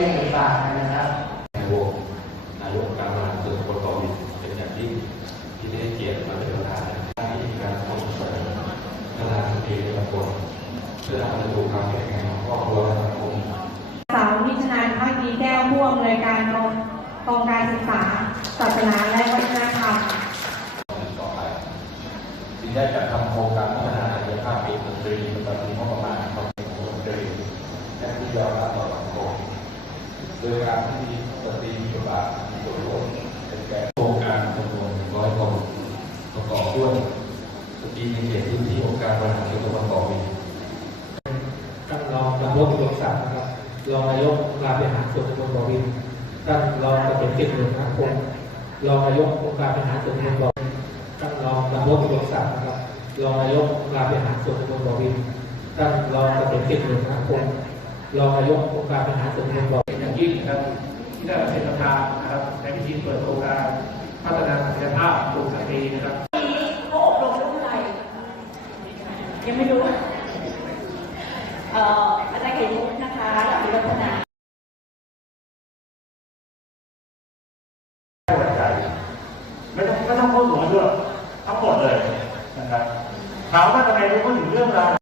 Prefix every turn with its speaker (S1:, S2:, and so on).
S1: ที่ได้ฝากนะครับ
S2: นายกนายกการบริหารส่วนตำบลเกาะวิเป็นอย่างยิ่ที่ได้เกียรติมาเป็นประธานที่การส่งเสริมพัฒนาสตรีในตำบลเพื่ออำนวยความแข็งแกร่งของครอบครัวและสังคม
S3: สาวนิชนานภาคดีแก้วพ่วงเลยการกองกองการศึกษาศาสนาและวัฒนธรรม
S2: ต่อไปจึงได้จัดทำโครงการพัฒนาศักยภาพเอกดนตรีประจำปีงบประมาณของดนตรีและที่ยอมรับต่อ โดยการที่ดนตรีมีบทบาทมีส่วนร่วมเป็นแก่โครงการจำนวนร้อยคนประกอบด้วยสตรีในเขตพื้นที่องค์การบริหารส่วนตำบลเกาะวิน
S4: ท่านรองนายกดวงศักดิ์นะครับรองนายกองค์การบริหารส่วนตำบลบ่อวินท่านรองเกษมกิจหนุนนะพงศ์รองนายกองค์การบริหารส่วนตำบลบ่อวินท่านรองนายกดวงศักดิ์นะครับรองนายกองค์การบริหารส่วนตำบลบ่อวินท่านรองเกษมกิจหนุนนะพงศ์รองนายกองค์การบริหารส่วนตำบลบ่อวิน
S5: เป็นอย่างยิ่งนะ ครับ ที่ได้เป็นประธานนะครับในพิธีเปิดโครงการพัฒนาศักยภาพกลุ่มสตรีนะครับ
S6: เขาอบรมเรื่องอะไรยังไม่รู้เอ่ออาจารย์เขตมุกนะคะหลักวิวัฒนา
S7: ไม่ต้องไม่ต้องพูดถึงเรื่องทั้งหมดเลยนะครับถามว่าทำไมถึงพูดถึงเรื่องราว